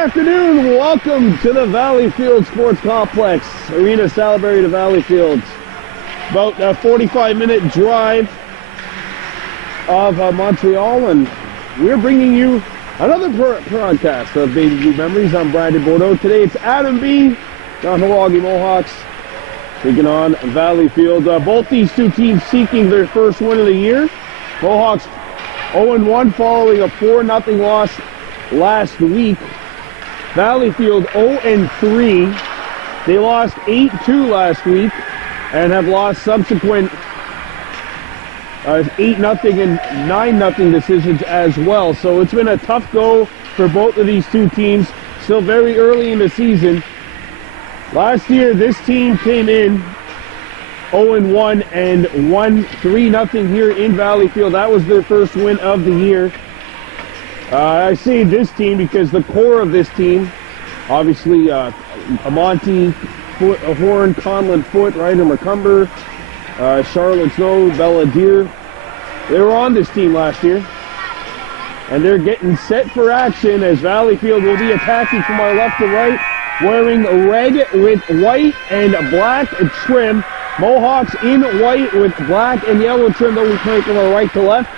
afternoon. Welcome to the Valleyfield Sports Complex, Arena Salaberry to Valleyfield. About a 45-minute drive of Montreal, and we're bringing you another broadcast of Baby Blue Memories. I'm Brandon Bordeaux. Today it's Adam B. Kahnawake Mohawks taking on Valleyfield. Both these two teams seeking their first win of the year. Mohawks 0-1 following a 4-0 loss last week. Valleyfield 0-3. They lost 8-2 last week and have lost subsequent 8-0 and 9-0 decisions as well. So it's been a tough go for both of these two teams. Still very early in the season. Last year, this team came in 0-1 and won 3-0 here in Valleyfield. That was their first win of the year. I say this team because the core of this team, obviously Amonte, Horn, Conlon, Foot, Ryder, McCumber, Charlotte Snow, Bella Deer, they were on this team last year. And they're getting set for action as Valleyfield will be attacking from our left to right, wearing red with white and black trim. Mohawks in white with black and yellow trim, though we play from our right to left.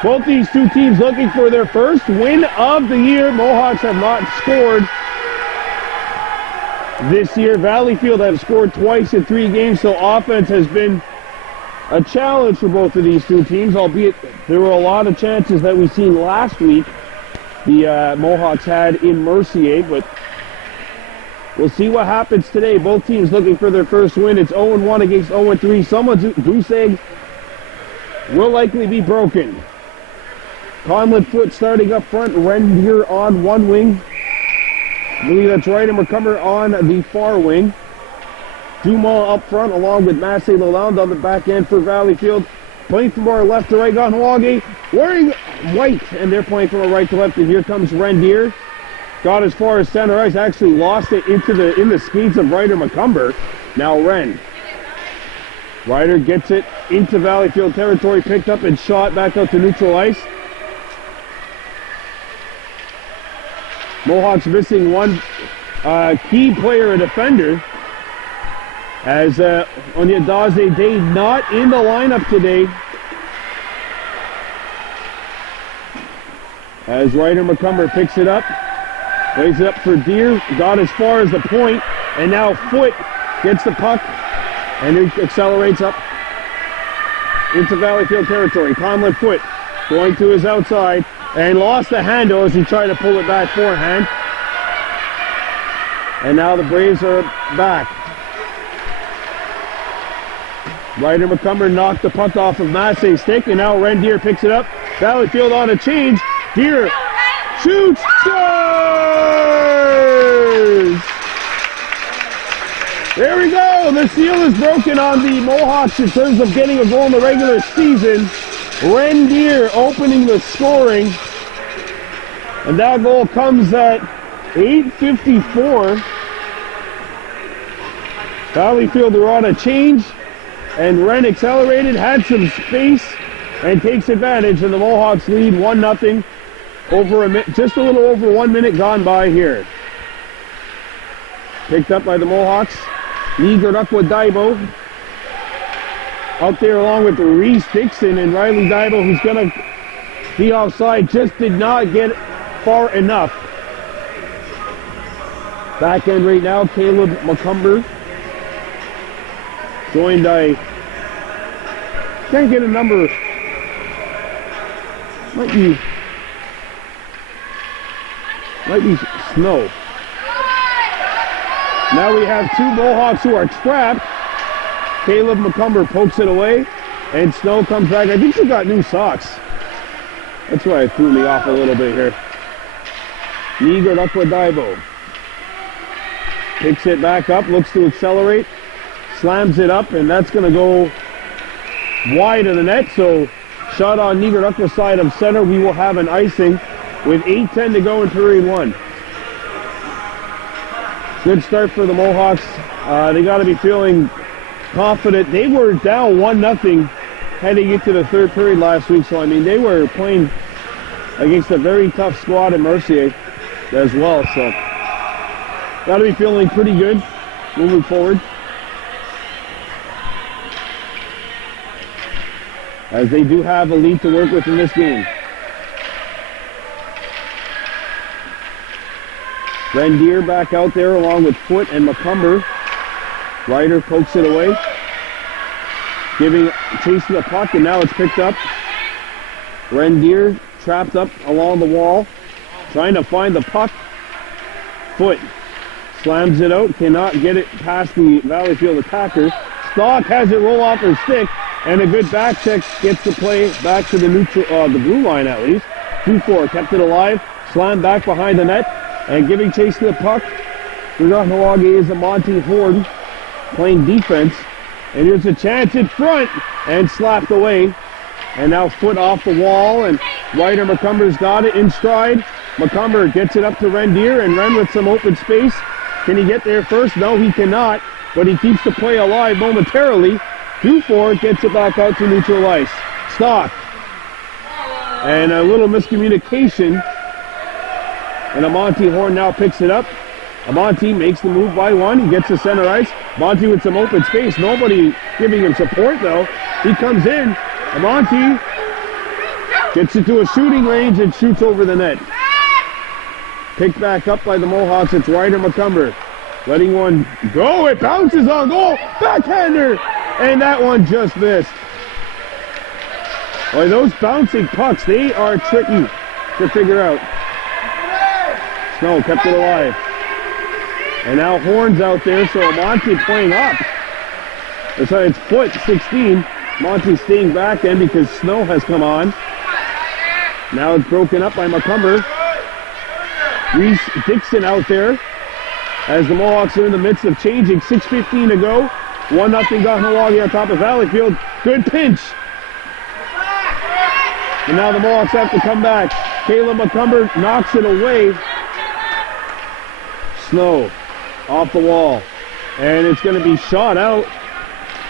Both these two teams looking for their first win of the year. Mohawks have not scored this year. Valleyfield have scored twice in 3 games, so offense has been a challenge for both of these two teams, albeit there were a lot of chances that we seen last week the Mohawks had in Mercier, but we'll see what happens today. Both teams looking for their first win. It's 0-1 against 0-3. Someone's goose egg will likely be broken. Conlon Foot starting up front. Rendier on one wing. I believe that's right. And McCumber on the far wing. Dumont up front along with Massey Lalonde on the back end for Valleyfield. Playing from our left to right. Kahnawake wearing white, and they're playing from our right to left. And here comes Rendier. Got as far as center ice, actually lost it in the skates of Ryder McCumber. Now Ren. Ryder gets it into Valleyfield territory, picked up and shot back out to neutral ice. Mohawks missing one key player, a defender, as Onyadaze Day not in the lineup today. As Ryder McCumber picks it up. Plays it up for Deer, got as far as the point, and now Foot gets the puck, and he accelerates up into Valleyfield territory. Conlon Foot going to his outside, and lost the handle as he tried to pull it back forehand. And now the Braves are back. Ryder McCumber knocked the puck off of Massey's stick, and now Rendier picks it up. Valleyfield on a change. Deer shoots, scores! There we go. The seal is broken on the Mohawks in terms of getting a goal in the regular season. Rendier opening the scoring. And that goal comes at 8:54. Valleyfield were on a change, and Ren accelerated, had some space, and takes advantage, and the Mohawks lead 1-0. Just a little over 1 minute gone by here. Picked up by the Mohawks. Nigarukwa Daibo out there along with Reese Dixon and Riley Daibo, who's going to be offside, just did not get far enough. Back end right now, Caleb McCumber. Joined by, can't get a number, might be Snow. Now we have two Mohawks who are trapped. Caleb McCumber pokes it away, and Snow comes back. I think she got new socks. That's why it threw me off a little bit here. Nigarukwa Daibo picks it back up, looks to accelerate, slams it up, and that's going to go wide of the net. So shot on Nigarukwa's side of center. We will have an icing with 8:10 to go in period 1. Good start for the Mohawks. They got to be feeling confident. They were down 1-0 heading into the third period last week, so I mean they were playing against a very tough squad in Mercier. as well. So got to be feeling pretty good moving forward, as they do have a lead to work with in this game. Rendier back out there along with Foote and McCumber. Ryder pokes it away, chasing the puck, and now it's picked up. Rendier trapped up along the wall, trying to find the puck. Foote slams it out, cannot get it past the Valleyfield attacker. Stock has it roll off her stick, and a good back check gets the play back to the neutral, the blue line at least. 2-4, kept it alive, slammed back behind the net, and giving chase to the puck. For Kahnawake is a Monty Horn playing defense, and here's a chance in front, and slapped away. And now Foote off the wall, and Ryder McCumber's got it in stride. McCumber gets it up to Rendier, and Ren with some open space. Can he get there first? No, he cannot, but he keeps the play alive momentarily. 2-4, gets it back out to neutral ice. Stock. And a little miscommunication. And Amonte Horn now picks it up. Amonte makes the move by one. He gets to center ice. Amonte with some open space. Nobody giving him support, though. He comes in. Amonte gets it to a shooting range and shoots over the net. Picked back up by the Mohawks. It's Ryder McCumber. Letting one go. It bounces on goal. Backhander. And that one just missed. Boy, those bouncing pucks, they are tricky to figure out. Snow kept it alive. And now Horn's out there, so Amonte playing up. So it's Foote, 16. Monty staying back then because Snow has come on. Now it's broken up by McCumber. Reese Dixon out there as the Mohawks are in the midst of changing. 6:15 to go. 1-0 Kahnawake on top of Valleyfield. Good pinch. And now the Mohawks have to come back. Caleb McCumber knocks it away. Snow off the wall. And it's going to be shot out.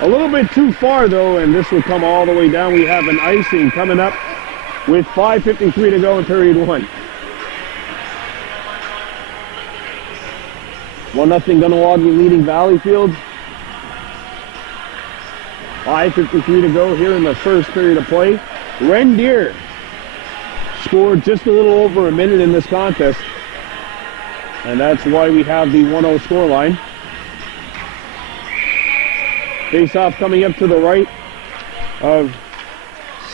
A little bit too far, though, and this will come all the way down. We have an icing coming up with 5:53 to go in period one. 1-0 Kahnawake leading Valleyfield. 5:53 to go here in the first period of play. Rendier scored just a little over a minute in this contest, and that's why we have the 1-0 scoreline. Face-off coming up to the right of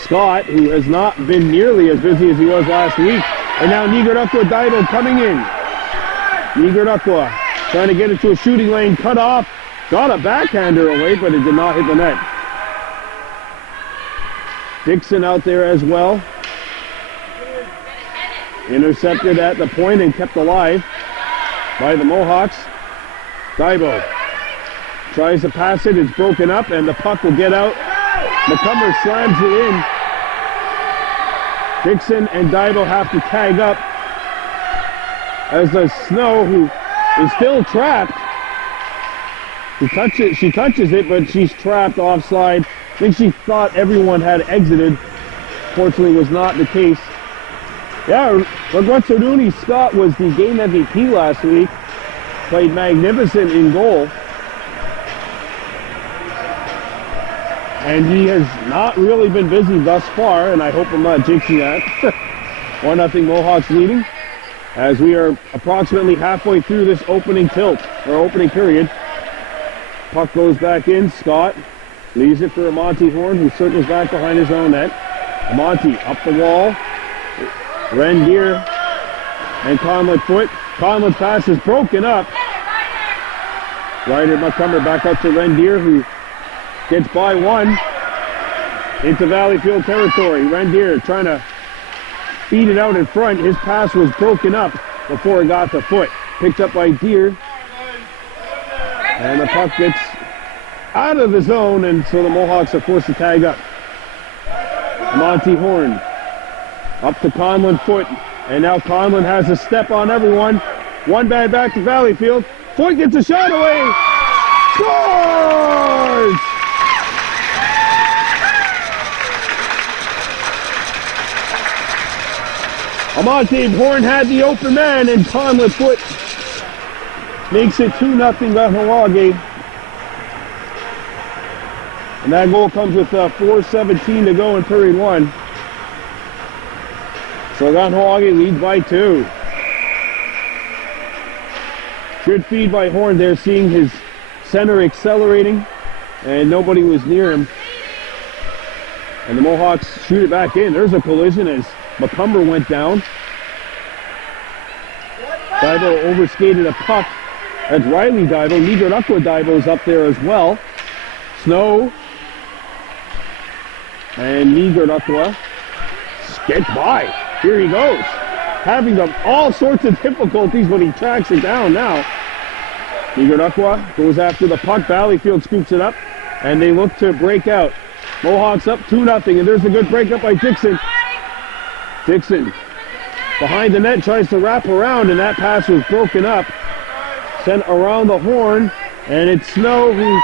Scott, who has not been nearly as busy as he was last week. And now Nigarakwa Daido coming in. Nigarakwa trying to get it to a shooting lane, cut off. Got a backhander away, but it did not hit the net. Dixon out there as well. Intercepted at the point and kept alive by the Mohawks. Daibo tries to pass it, it's broken up, and the puck will get out. McCumber slams it in. Dixon and Daibo have to tag up as the Snow, who is still trapped. She touches it, but she's trapped offside. I think she thought everyone had exited. Fortunately, was not the case. Yeah, Ragwatsaruni Scott was the game MVP last week. Played magnificent in goal. And he has not really been busy thus far, and I hope I'm not jinxing that. 1-0 Mohawks leading, as we are approximately halfway through this opening tilt, or opening period. Puck goes back in. Scott leaves it for Amonte Horn, who circles back behind his own net. Amonte up the wall. Rendier and Conlon Foote. Conlon's pass is broken up. Ryder McCumber back up to Rendier, who gets by one into Valleyfield territory. Rendier trying to feed it out in front. His pass was broken up before it got to Foote. Picked up by Deer. And the puck gets out of the zone, and so the Mohawks are forced to tag up. Monty Horn up to Conlon Foote. And now Conlon has a step on everyone. One bad back to Valleyfield. Foote gets a shot away. Scores! Amante Horn had the open man, and Conlon Foot makes it 2-0 Kahnawake. And that goal comes with 4:17 to go in period one. So Kahnawake leads by 2. Good feed by Horn there, seeing his center accelerating, and nobody was near him. And the Mohawks shoot it back in. There's a collision as McCumber went down. Divo overskated a puck. That's Riley Divo. Nigarakwa Divo's up there as well. Snow. And Nigarakwa gets by. Here he goes. Having all sorts of difficulties when he tracks it down now. Nigarakwa goes after the puck. Valleyfield scoops it up. And they look to break out. Mohawks up 2-0, and there's a good breakup by Dixon. Dixon behind the net tries to wrap around, and that pass was broken up. Sent around the horn, and it's Snow who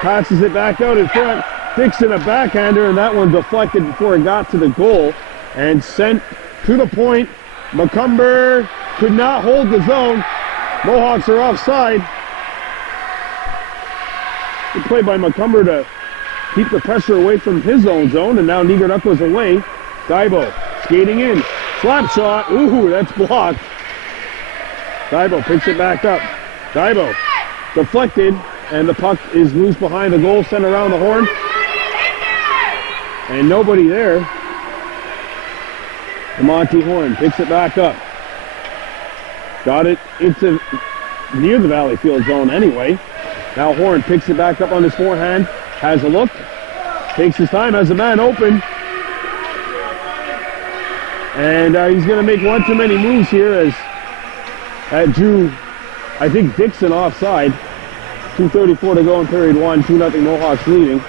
passes it back out in front. Dixon a backhander, and that one deflected before it got to the goal. And sent to the point. McCumber could not hold the zone. Mohawks are offside. Good play by McCumber to keep the pressure away from his own zone, and now Nigarakwa's away. Divo skating in. Slap shot. Ooh, that's blocked. Divo picks it back up. Divo deflected, and the puck is loose behind the goal, sent around the horn. And nobody there. Monty Horn picks it back up. Got it into near the Valleyfield zone anyway. Now Horn picks it back up on his forehand. Has a look, takes his time, has a man open. And he's going to make one too many moves here as that drew, I think, Dixon offside. 2:34 to go in period one, 2-0 Mohawks leading.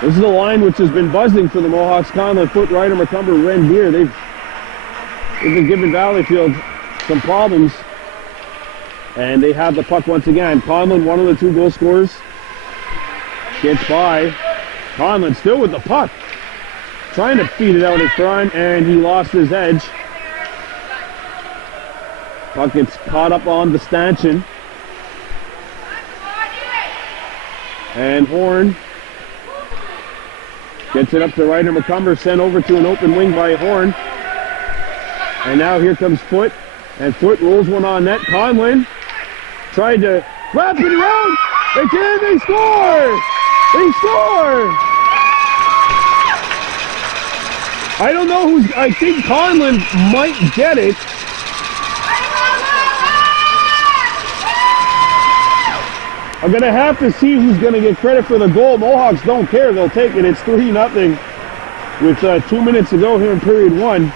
This is a line which has been buzzing for the Mohawks. Conlon, Foot, Ryder, McCumber, Rendier. They've been giving Valleyfield some problems. And they have the puck once again. Conlon, one of the 2 goal scorers, gets by. Conlon still with the puck. Trying to feed it out in front, and he lost his edge. Puck gets caught up on the stanchion. And Horn gets it up to Ryder McCumber, sent over to an open wing by Horn. And now here comes Foot, and Foot rolls one on net. Conlon tried to wrap it around. They score! They score! I don't know who's, I think Conlon might get it. I'm going to have to see who's going to get credit for the goal. Mohawks don't care. They'll take it. It's 3-0 with 2 minutes to go here in period one.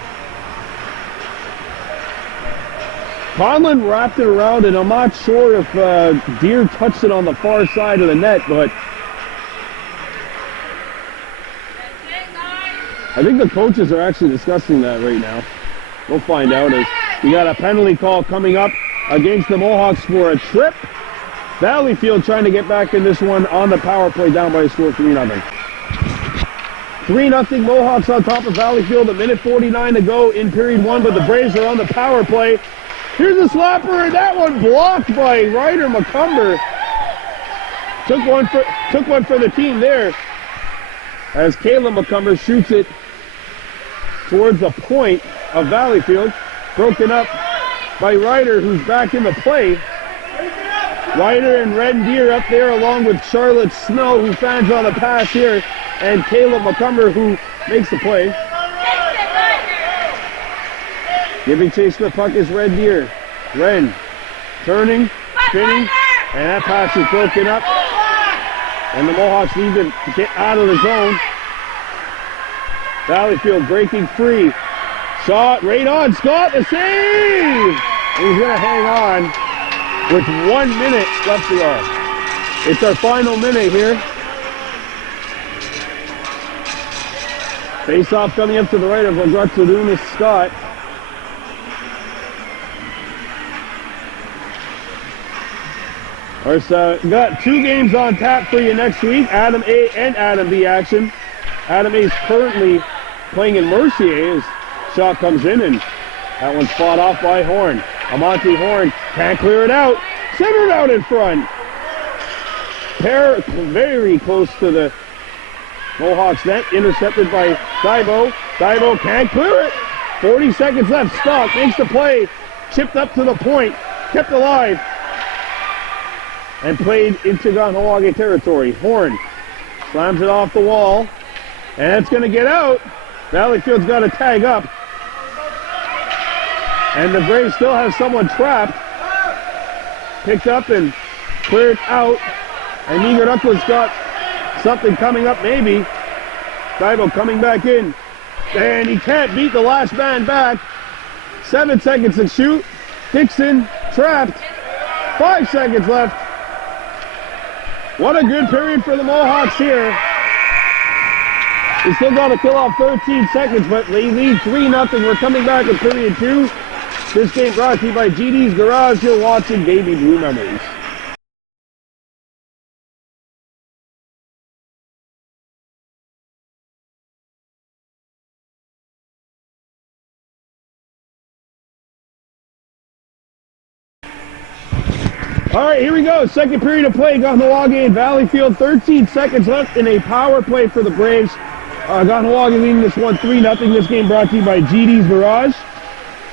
Conlon wrapped it around, and I'm not sure if Deere touched it on the far side of the net, but I think the coaches are actually discussing that right now. We'll find out as we got a penalty call coming up against the Mohawks for a trip. Valleyfield trying to get back in this one on the power play, down by a score 3-0. 3-0 Mohawks on top of Valleyfield, a minute 49 to go in period one, but the Braves are on the power play. Here's a slapper, and that one blocked by Ryder McCumber. Took one for the team there as Caleb McCumber shoots it towards the point of Valleyfield. Broken up by Ryder, who's back in the play. Ryder and Rendier up there along with Charlotte Snow, who fans on the pass here, and Caleb McCumber, who makes the play. Giving chase to the puck is Rendier. Ren turning, spinning, and that pass is broken up. And the Mohawks need to get out of the zone. Valleyfield breaking free. Shot right on. Scott, the save! He's going to hang on with 1 minute left to go. It's our final minute here. Face-off coming up to the right of Lagratsadunas Scott. We've got 2 games on tap for you next week. Adam A and Adam B action. Adam A's currently playing in Mercier. His shot comes in, and that one's fought off by Horn. Amante Horn can't clear it out. Centered out in front. Very close to the Mohawks net. Intercepted by Dibo. Dibo can't clear it. 40 seconds left. Stock makes the play. Chipped up to the point. Kept alive. And played into Kahnawake territory. Horn slams it off the wall. And it's going to get out. Valleyfield's got to tag up. And the Braves still have someone trapped. Picked up and cleared out. And Nigarukla's got something coming up maybe. Dibo coming back in. And he can't beat the last man back. 7 seconds to shoot. Dixon trapped. 5 seconds left. What a good period for the Mohawks here. We still got to kill off 13 seconds, but they lead 3-0. We're coming back in period 2. This game brought to you by GD's Garage. You're watching Baby Blue Memories. All right, here we go. Second period of play. Kahnawake and Valleyfield. 13 seconds left in a power play for the Braves. Kahnawake leading this one 3-0. This game brought to you by GD's Garage.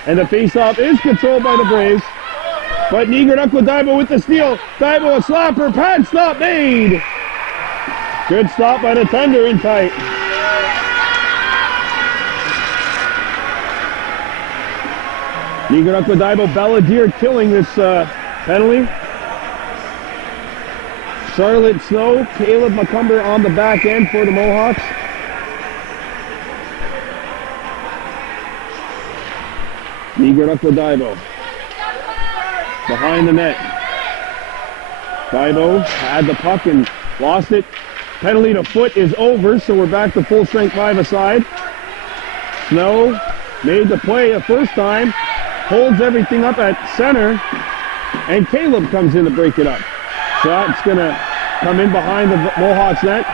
And the faceoff is controlled by the Braves. But Nigarukla Dibo with the steal. Dibo a slapper. Pad stop made. Good stop by the tender in tight. Nigarukla Dibo. Balladeer killing this penalty. Charlotte Snow, Caleb McCumber on the back end for the Mohawks. Nigarukla Dibo. Behind the net. Dibo had the puck and lost it. Penalty to foot is over, so we're back to full strength 5 aside. Snow made the play a first time. Holds everything up at center. And Caleb comes in to break it up. Shot's going to come in behind the Mohawks net.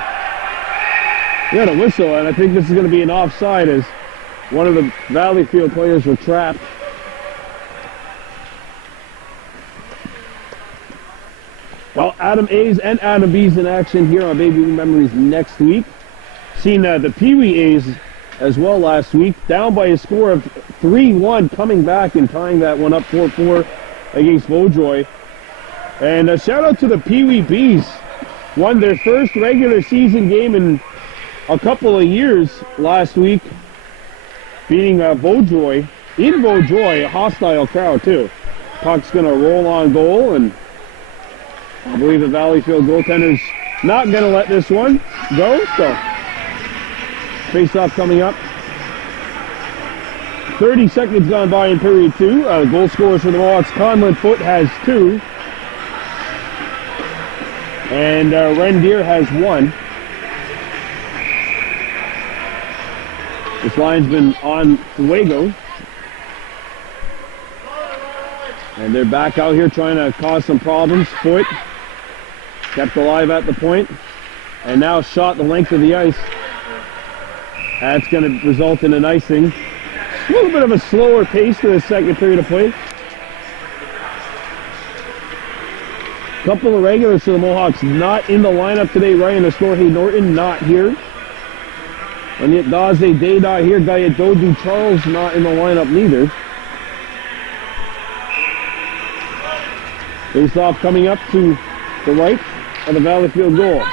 We had a whistle, and I think this is going to be an offside as one of the Valleyfield players were trapped. Well, Adam A's and Adam B's in action here on Baby Blue Memories next week. Seen the Pee Wee A's as well last week, down by a score of 3-1, coming back and tying that one up 4-4 against Beaujoy. And a shout out to the Pee Wee Bees. Won their first regular season game in a couple of years last week, beating Beaujoy. In Beaujoy, a hostile crowd too. Puck's going to roll on goal, and I believe the Valleyfield goaltender's not going to let this one go. So, face-off coming up. 30 seconds gone by in period 2. Goal scorers for the Mohawks. Conlon Foote has 2. And Rendier has 1. This line's been on Fuego. And they're back out here trying to cause some problems. Foote kept alive at the point. And now shot the length of the ice. That's going to result in an icing. A little bit of a slower pace to the second period of play. Couple of regulars for the Mohawks not in the lineup today. Ryan Astorhe Norton not here. And yet Daze Day not here. Gayadodu Charles not in the lineup neither. Face off coming up to the right of the Valleyfield goal.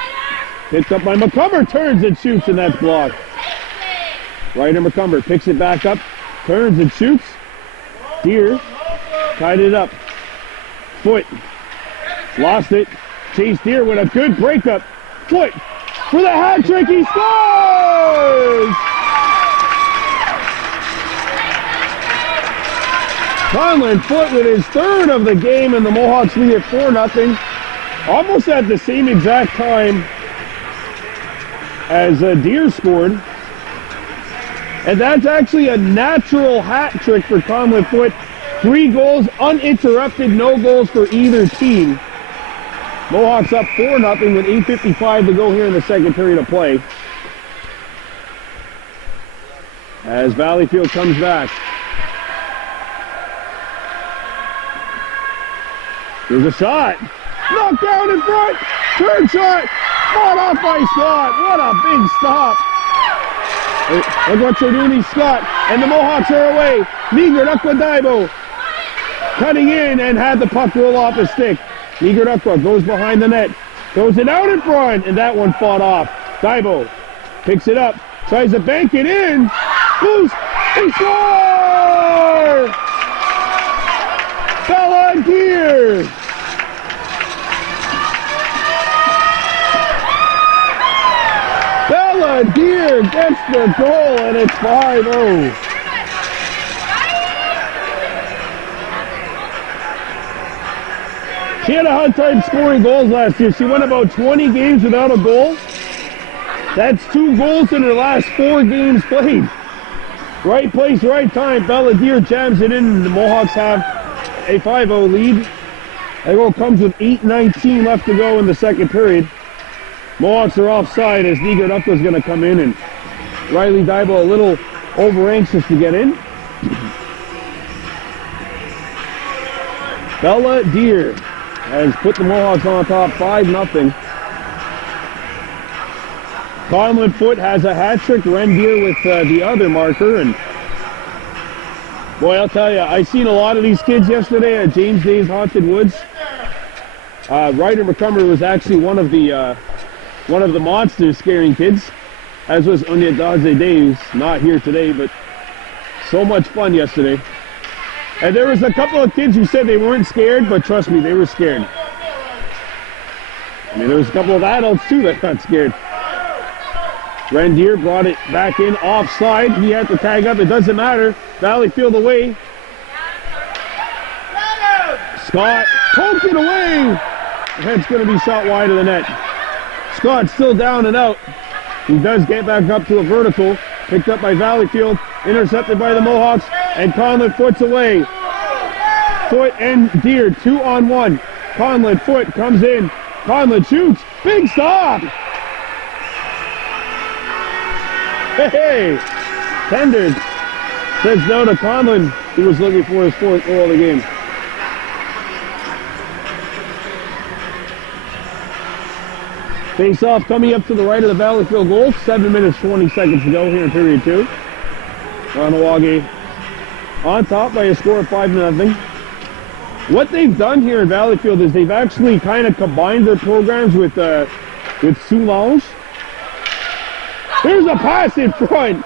Picked up by McCumber, turns and shoots, and that's blocked. Ryder McCumber picks it back up, turns and shoots. Deer tied it up. Foote lost it. Chase Deer with a good breakup. Foote for the hat trick. He scores! Conlon Foote with his third of the game, and the Mohawks lead at 4-0. Almost at the same exact time as Deer scored. And that's actually a natural hat trick for Conlon Foote. 3 goals uninterrupted, no goals for either team. Mohawks up 4-0 with 8:55 to go here in the second period of play. as Valleyfield comes back. There's a shot. Knocked down in front. Third shot. Fought off by Scott. What a big stop. Look what they're doing, Scott. And the Mohawks are away. Nigardukwa Daibo cutting in and had the puck roll off his stick. Nigardukwa goes behind the net. Throws it out in front, and that one fought off. Daibo picks it up. Tries to bank it in. Boost. They score! Bella Deer. Bella Deer gets the goal, and it's 5-0. She had a hard time scoring goals last year. She went about 20 games without a goal. That's 2 goals in her last 4 games played. Right place, right time. Bella Deer jams it in, and the Mohawks have a 5-0 lead. That goal comes with 8:19 left to go in the second period. Mohawks are offside as Nigardukwa is going to come in, and Riley Daibo a little over anxious to get in. Bella Deer has put the Mohawks on top 5-0. Conlon Foote has a hat trick. Rendier with the other marker, and boy, I'll tell you, I seen a lot of these kids yesterday at James Day's Haunted Woods. Ryder McCumber was actually one of the monsters scaring kids, as was Onyadaze Days, not here today, but so much fun yesterday. And there was a couple of kids who said they weren't scared, but trust me, they were scared. I mean, there was a couple of adults too that got scared. Rendier brought it back in offside. He had to tag up. It doesn't matter. Valleyfield away. Scott poked it away. The head's going to be shot wide of the net. Scott still down and out. He does get back up to a vertical. Picked up by Valleyfield. Intercepted by the Mohawks. And Conlon Foote's away. Foote and Deer 2-on-1. Conlon Foote comes in. Conlon shoots. Big stop. Hey, tendered. Says no to Conlon, who was looking for his 4th goal of the game. Face off coming up to the right of the Valleyfield goal. 7 minutes, 20 seconds to go here in period 2. Kahnawake on top by a score of 5-0. What they've done here in Valleyfield is they've actually kind of combined their programs with Soulange. Here's a pass in front.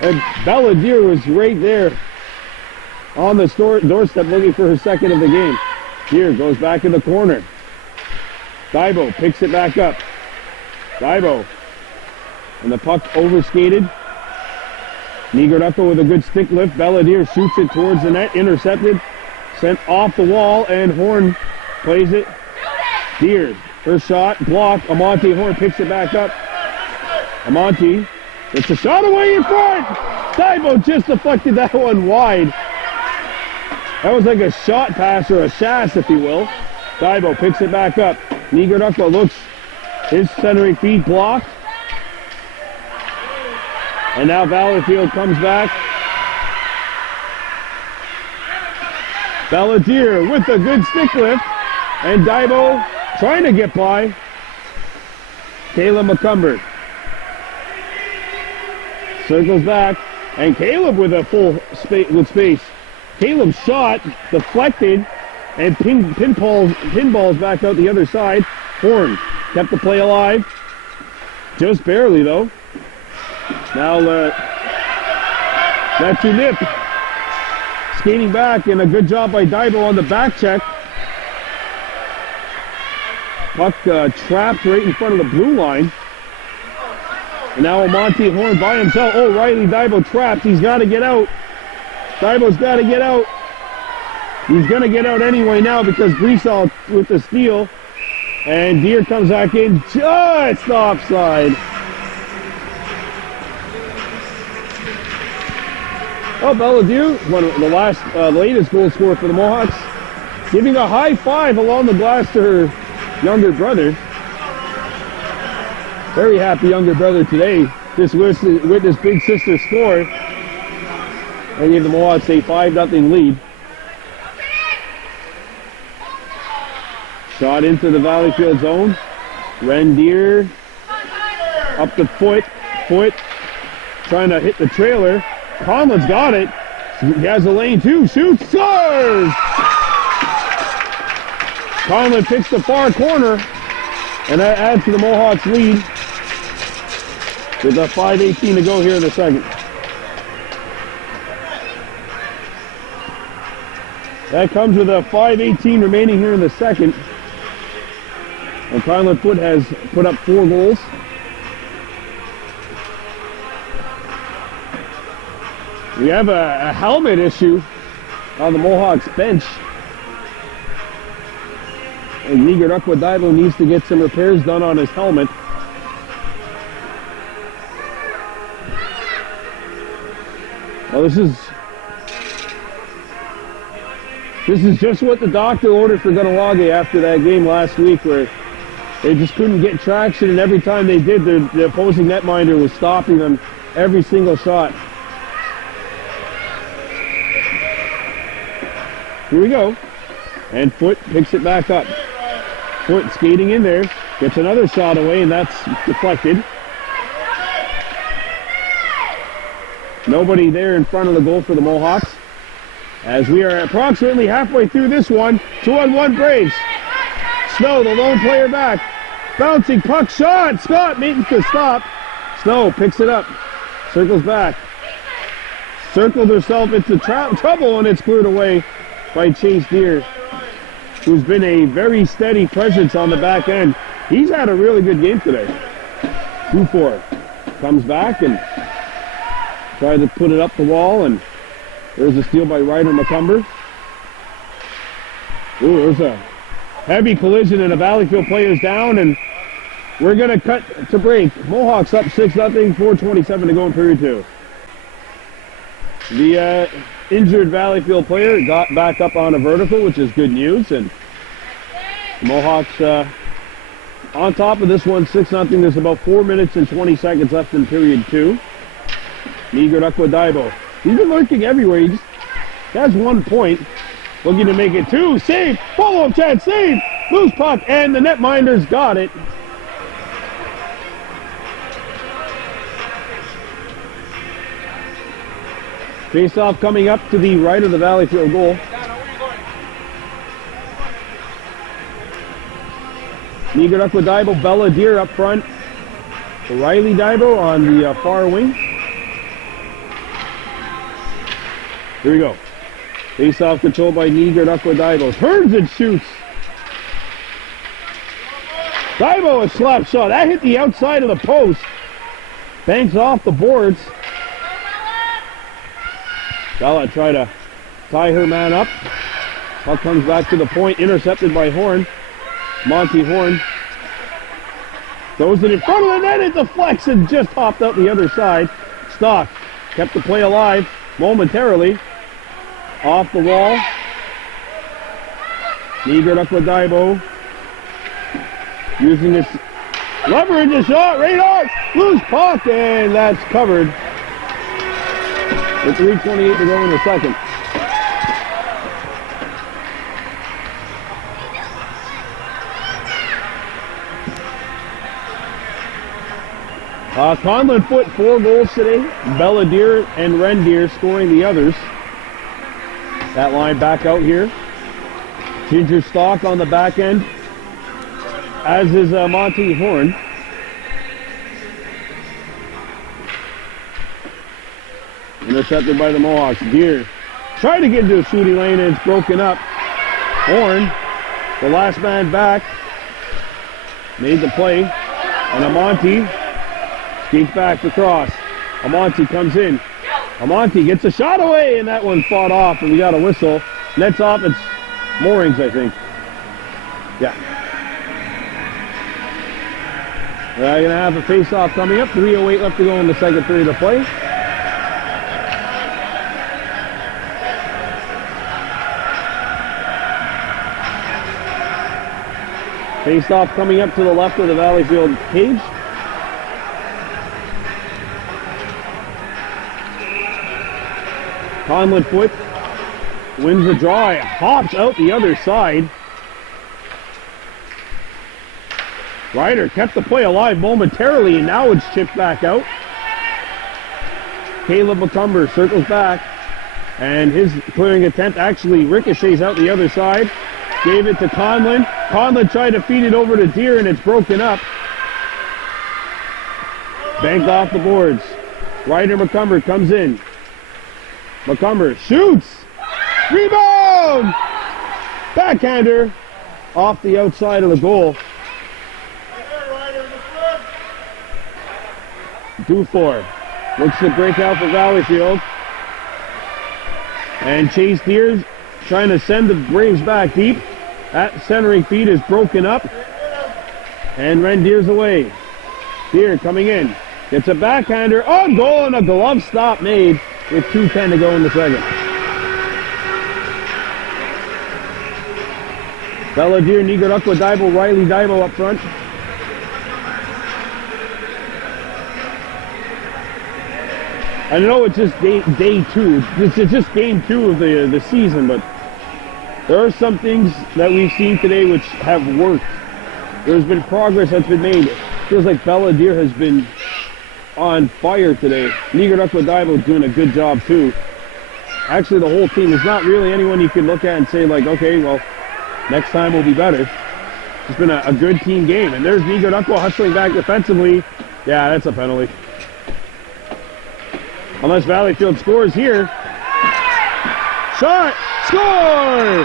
And Bella Deer was right there on the doorstep looking for her 2nd of the game. Deer goes back in the corner. Daibo picks it back up. Daibo. And the puck overskated. Nigardukwa with a good stick lift. Bella Deer shoots it towards the net. Intercepted. Sent off the wall, and Horn plays it. Deer. Her shot. Blocked. Amante Horn picks it back up. Amante, it's a shot away in front. Daibo just deflected that one wide. That was like a shot pass or a shass, if you will. Daibo picks it back up. Nigardukwa looks, his centering feed blocked. And now Valleyfield comes back. Bella Deer with a good stick lift. And Daibo trying to get by. Caleb McCumber circles back, and Caleb with a full space. Caleb's shot deflected, and pinballs back out the other side. Horn kept the play alive, just barely though. Now that's Nip skating back, and a good job by Daibo on the back check. Puck trapped right in front of the blue line. And now Monty Horn by himself. Oh, Riley Daibo trapped. He's got to get out. Daibo's got to get out. He's going to get out anyway now because Brisal with the steal. And Deer comes back in just offside. Oh, Bella Deer, one of the latest goal scorer for the Mohawks, giving a high five along the glass to her younger brother. Very happy younger brother today. just witnessed Big Sister score. They gave the Mohawks a 5-0 lead. Shot into the Valleyfield zone. Rendier up the foot. Trying to hit the trailer. Conlon's got it. He has a lane too. Shoots, scores! Conlon picks the far corner, and that adds to the Mohawks' lead with a 5:18 to go here in the second. That comes with a 5:18 remaining here in the second. And Conlon Foot has put up 4 goals. We have a helmet issue on the Mohawks bench. And Niger Aquadaibo needs to get some repairs done on his helmet. Well, this is just what the doctor ordered for Kahnawake after that game last week, where they just couldn't get traction, and every time they did, the opposing netminder was stopping them every single shot. Here we go. And Foot picks it back up. Foot skating in there, gets another shot away, and that's deflected. Nobody there in front of the goal for the Mohawks. As we are approximately halfway through this one, 2-on-1 Braves. Snow, the lone player back. Bouncing puck shot. Scott makes the stop. Snow picks it up. Circles back. Circled herself into trouble, and it's cleared away by Chase Deere, who's been a very steady presence on the back end. He's had a really good game today. 2-4. Comes back and tries to put it up the wall, and there's a steal by Ryder McCumber. Ooh, there's a heavy collision and a Valleyfield player's down, and we're going to cut to break. Mohawks up 6-0, 4:27 to go in period 2. The injured Valleyfield player got back up on a vertical, which is good news, and the Mohawks on top of this one, 6-0. There's about 4 minutes and 20 seconds left in period 2. Niger Aquadaibo. He's been lurking everywhere. He just has 1 point. Looking to make it 2. Save. Follow-up chance. Save. Loose puck. And the netminder's got it. Face-off coming up to the right of the Valleyfield goal. Niger Aquadaibo, Bella Deer up front. Riley Daibo on the far wing. Here we go. Face-off controlled by Niger Aquadaibo. Turns and shoots. Daibo, a slap shot. That hit the outside of the post. Banks off the boards. Bella tried to tie her man up. Puck comes back to the point. Intercepted by Horn. Monty Horn. Throws it in front of the net. It deflects and just hopped out the other side. Stock kept the play alive momentarily. Off the wall. Niger Aquadaibo using his leverage, a shot right on. Loose puck, and that's covered. With 3:28 to go in the second. Conlon Foot 4 goals today. Bella Deer and Rendier scoring the others. That line back out here. Ginger Stock on the back end, as is Monty Horn. Intercepted by the Mohawks. Deer tried to get into a shooting lane, and it's broken up. Horn, the last man back, made the play. And Amonte skates back across. Amonte comes in. Amonte gets a shot away, and that one fought off, and we got a whistle. Nets off its moorings, I think. Yeah. We're going to have a face-off coming up. 3:08 left to go in the second period of play. Face-off coming up to the left of the Valleyfield cage. Conlon foot wins the draw. It hops out the other side. Ryder kept the play alive momentarily, and now it's chipped back out. Caleb McCumber circles back, and his clearing attempt actually ricochets out the other side. Gave it to Conlon. Conlon tried to feed it over to Deere, and it's broken up. Banked off the boards. Ryder McCumber comes in. McCumber shoots. Rebound! Backhander off the outside of the goal. Dufour looks to break out for Valleyfield. And Chase Deere trying to send the Braves back deep. That centering feed is broken up. And Rendier's away. Deere coming in. Gets a backhander. Oh, goal, and a glove stop made with 2:10 to go in the second. Deere, Nigarukwa, Daibo, Riley Daibo up front. I know it's just day two. It's just game 2 of the season, but there are some things that we've seen today which have worked. There's been progress that's been made. It feels like Deere has been on fire today. Nigarukwa Daibo doing a good job too. Actually, the whole team is not really anyone you can look at and say like, okay, well, next time will be better. It's been a good team game. And there's Nigarukwa hustling back defensively. Yeah, that's a penalty. Unless Valleyfield scores here. Shot! Score!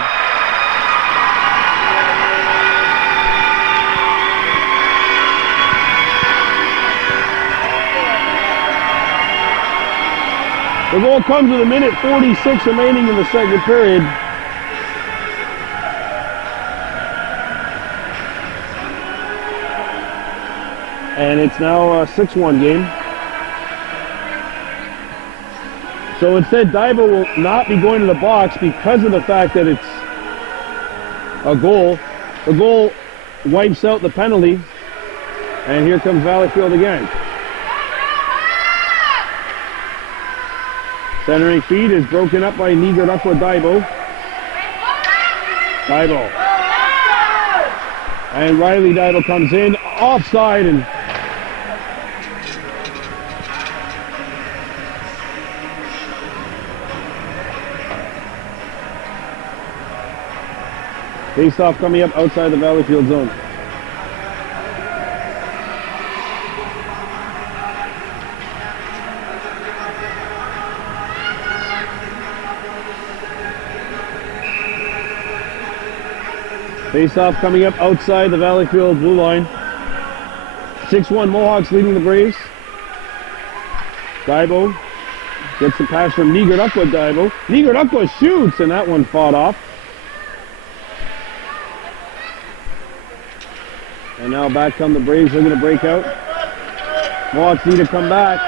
The goal comes with 1:46 remaining in the second period. And it's now a 6-1 game. So instead, Daibo will not be going to the box because of the fact that it's a goal. The goal wipes out the penalty. And here comes Valleyfield again. Centering feed is broken up by Nigarukwa Daibo. And Riley Daibo comes in, offside, and face-off coming up outside the Valleyfield zone. Face-off coming up outside the Valleyfield blue line. 6-1 Mohawks leading the Braves. Daibo gets the pass from Nigarukwa Daibo. Nigarukwa shoots, and that one fought off. And now back come the Braves. They're going to break out. Mohawks need to come back.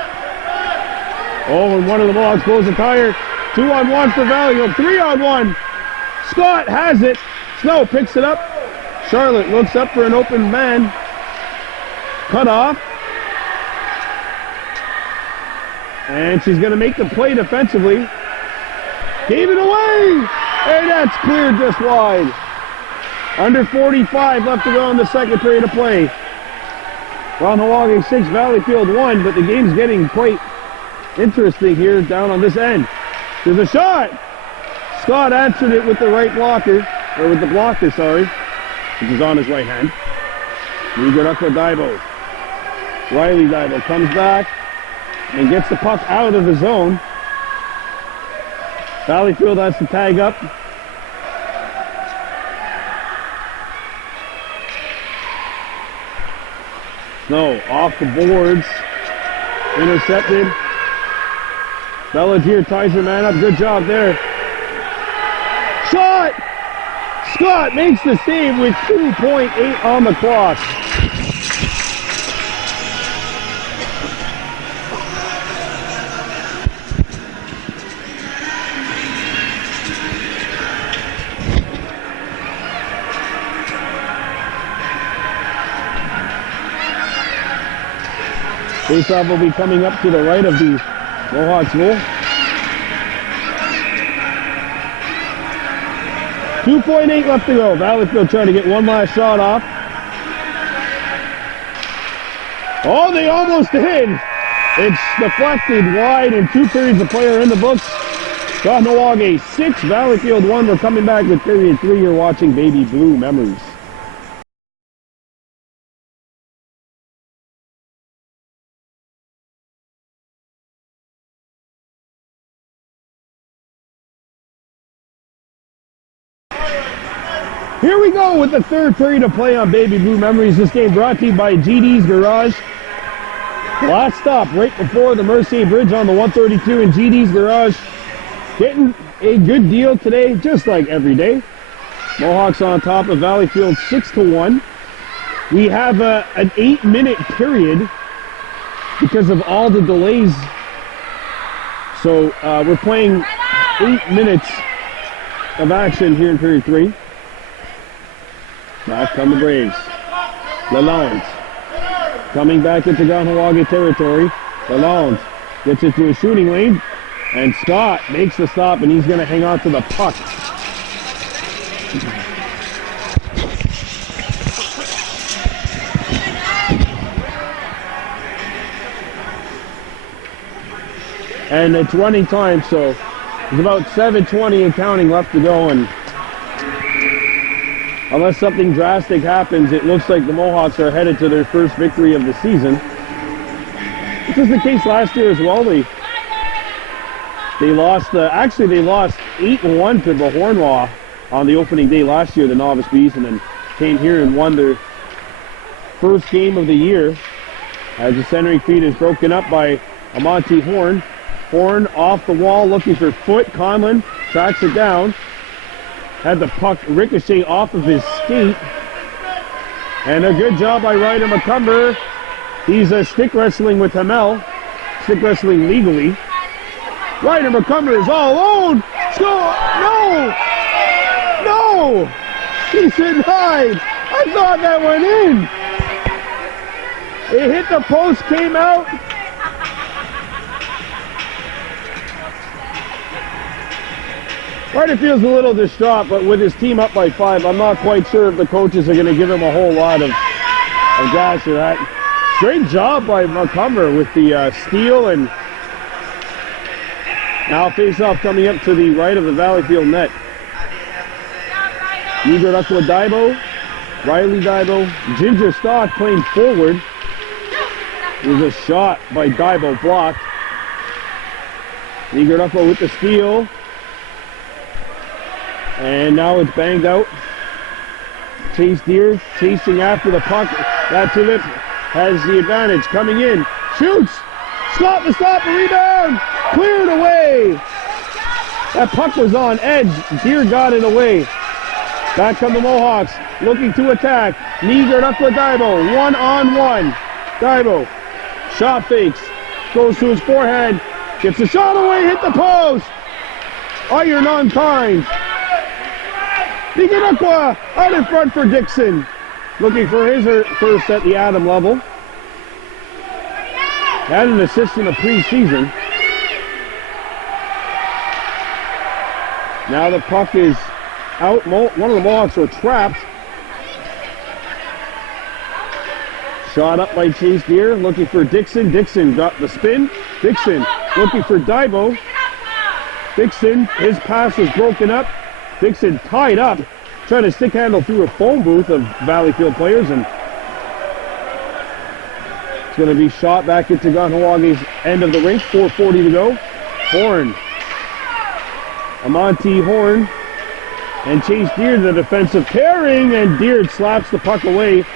Oh, and one of the Mohawks blows a tire. 2-on-1 for Valleyfield. 3-on-1. Scott has it. Snow picks it up. Charlotte looks up for an open man. Cut off. And she's going to make the play defensively. Gave it away. And that's cleared just wide. Under 45 left to go in the second period of play. Kahnawake 6, Valleyfield 1, but the game's getting quite interesting here down on this end. There's a shot. Scott answered it with the right blocker. Or with the blocker, sorry, which is on his right hand. Nigarukwa Daibo. Riley Daibo comes back and gets the puck out of the zone. Valleyfield has to tag up. Snow off the boards. Intercepted. Deere ties her man up. Good job there. Shot! Scott makes the save with 2.8 on the clock. Faceoff will be coming up to the right of the Mohawks goal. 2.8 left to go. Valleyfield trying to get one last shot off. Oh, they almost did. It's deflected wide and 2 periods of play are in the books. Kahnawake 6, Valleyfield 1. We're coming back with period 3. You're watching Baby Blue Memories. Here we go with the third period of play on Baby Blue Memories. This game brought to you by GD's Garage. Last stop right before the Mercier Bridge on the 132 in GD's Garage. Getting a good deal today, just like every day. Mohawks on top of Valleyfield 6-1. We have an 8-minute period because of all the delays. So we're playing 8 minutes of action here in period 3. Back come the Braves. Lalonde coming back into Kahnawake territory. Lalonde gets it to a shooting lane. And Scott makes the stop, and he's going to hang on to the puck. And it's running time, so there's about 7:20 and counting left to go. And unless something drastic happens, it looks like the Mohawks are headed to their first victory of the season. This was the case last year as well. They lost, actually they lost 8-1 to the Hornlaw on the opening day last year, the Novice Bees, and then came here and won their first game of the year as the centering feed is broken up by Amonte Horn. Horn off the wall looking for Foot. Conlon tracks it down. Had the puck ricochet off of his skate. And a good job by Ryder McCumber. He's stick wrestling with Hamel. Stick wrestling legally. Ryder McCumber is all alone. Score! No! No! He said hide. I thought that went in. It hit the post, came out. Ryder feels a little distraught, but with his team up by 5, I'm not quite sure if the coaches are going to give him a whole lot of gas for that. Great job by McCumber with the steal, and now face-off coming up to the right of the Valleyfield net. Igor Daibo, Riley Daibo, Ginger Stock playing forward. There's a shot by Daibo blocked. Igor with the steal. And now it's banged out. Chase Deer chasing after the puck. Ratulip has the advantage coming in. Shoots! Scott the stop, a rebound! Cleared away! That puck was on edge. Deer got it away. Back come the Mohawks, looking to attack. Neegar up with Daibo, 1-on-1. Daibo, shot fakes, goes to his forehand, gets the shot away, hit the post! Iron on time. Nicaragua out in front for Dixon. Looking for his first at the Adam level. Had an assist in the preseason. Now the puck is out. One of the Mohawks are trapped. Shot up by Chase Deer. Looking for Dixon. Dixon got the spin. Dixon looking for Daibo. Dixon, his pass was broken up. Dixon tied up, trying to stick handle through a phone booth of Valleyfield players, and it's going to be shot back into Kahnawake's end of the rink. 4:40 to go. Horn, Amonte Horn, and Chase Deer, the defensive pairing, and Deer slaps the puck away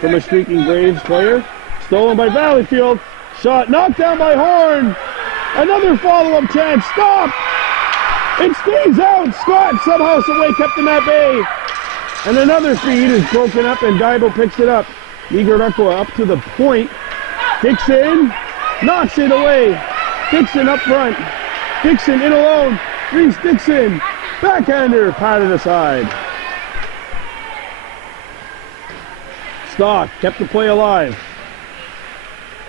from a streaking Braves player. Stolen by Valleyfield. Shot knocked down by Horn. Another follow-up chance. Stop! It stays out. Scott somehow away kept him at bay. And another feed is broken up, and Daibo picks it up. Nicaragua up to the point. Dixon knocks it away. Dixon up front. Dixon in alone. Reese Dixon. Backhander patted aside. Stock kept the play alive.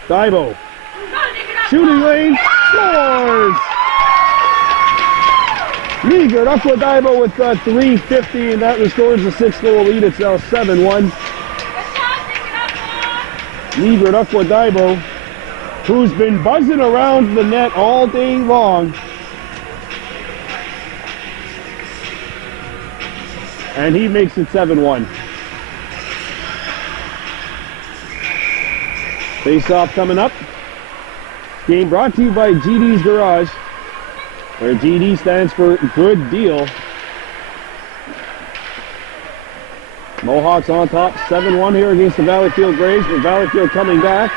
Daibo. Shooting lane. Scores! Meager Aquadaibo with 3:50, and that restores the 6-goal lead. It's now 7-1. Meager Aquadaibo, who's been buzzing around the net all day long. And he makes it 7-1. Face-off coming up. Game brought to you by GD's Garage, where GD stands for Good Deal. Mohawks on top, 7-1 here against the Valleyfield Braves, with Valleyfield coming back.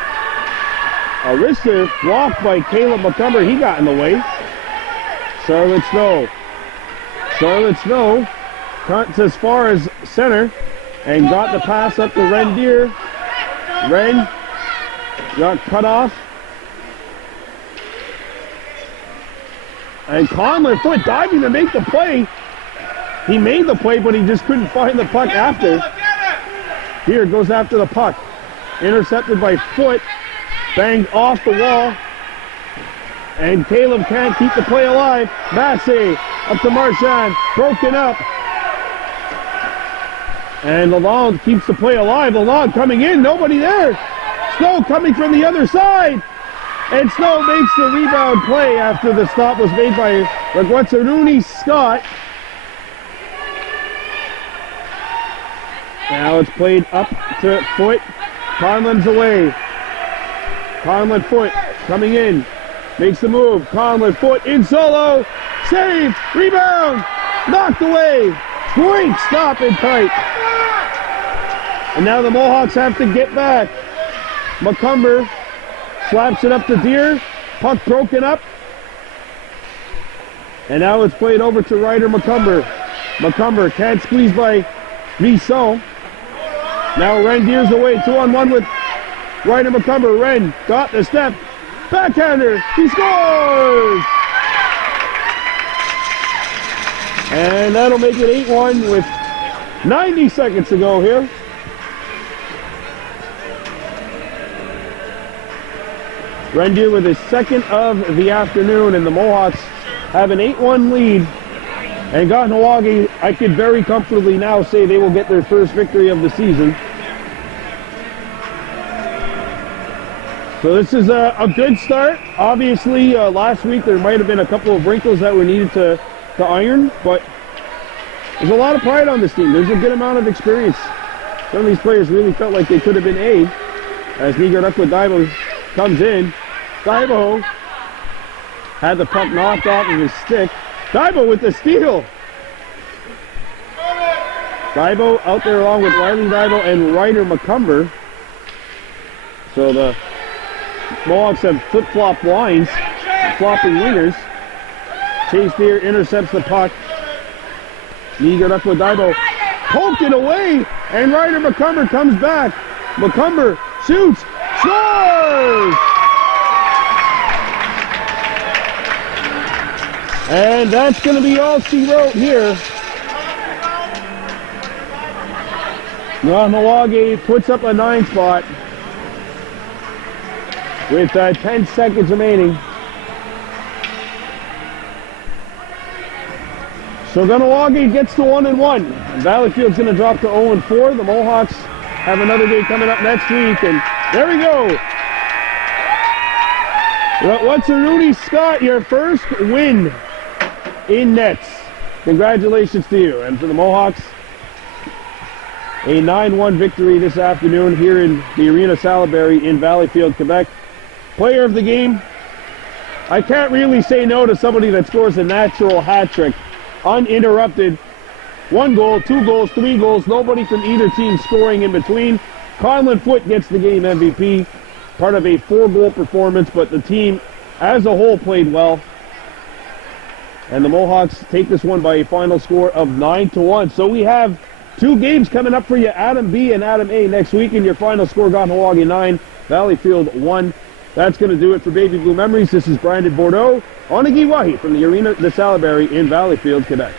A wrister blocked by Caleb McCumber. He got in the way. Charlotte Snow cuts as far as center and got the pass up to Rendier. Ren got cut off. And Conlon Foot diving to make the play. He made the play, but he just couldn't find the puck after. Here goes after the puck. Intercepted by Foot. Banged off the wall. And Caleb can't keep the play alive. Massey up to Marchand. Broken up. And Lalonde keeps the play alive. Lalonde coming in. Nobody there. Snow coming from the other side. And Snow makes the rebound play after the stop was made by Raguatsaruni Scott. Now it's played up to Foot. Conlon's away. Conlon Foot coming in. Makes the move. Conlon Foot in solo. Save. Rebound. Knocked away. Great stop in tight. And now the Mohawks have to get back. McCumber slaps it up to Deer. Puck broken up. And now it's played over to Ryder McCumber. McCumber can't squeeze by Visson. Now Ren Deer's away. 2-on-1 with Ryder McCumber. Ren got the step. Backhander. He scores! And that'll make it 8-1 with 90 seconds to go here. Rendier with his second of the afternoon, and the Mohawks have an 8-1 lead. And Kahnawake, I could very comfortably now say they will get their first victory of the season. So this is a good start. Obviously, last week there might have been a couple of wrinkles that were needed to iron, but there's a lot of pride on this team. There's a good amount of experience. Some of these players really felt like they could have been A. As Meager Aquadaibo comes in. Daibo had the puck knocked off of his stick. Daibo with the steal. Daibo out there along with Riley Daibo and Ryder McCumber. So the Mohawks have flip-flop lines, flopping wingers. Chase Deer intercepts the puck. Meager Aquadaibo poked it away, and Ryder McCumber comes back. McCumber shoots, scores! And that's going to be all she wrote here. Kahnawake puts up a 9 spot with 10 seconds remaining. So Kahnawake gets to 1-1. Valleyfield's going to drop to 0-4. The Mohawks have another game coming up next week, and there we go. What's Rudy Scott, your first win in nets. Congratulations to you. And for the Mohawks, a 9-1 victory this afternoon here in the Arena Salaberry in Valleyfield, Quebec. Player of the game, I can't really say no to somebody that scores a natural hat trick. Uninterrupted. 1 goal, 2 goals, 3 goals. Nobody from either team scoring in between. Conlon Foot gets the game MVP. Part of a 4-goal performance, but the team as a whole played well. And the Mohawks take this one by a final score of 9-1. So we have 2 games coming up for you, Adam B and Adam A next week. And your final score, Kahnawake 9, Valleyfield 1. That's going to do it for Baby Blue Memories. This is Brandon Bordeaux on Igiwahi from the Arena de Salaberry in Valleyfield, Quebec.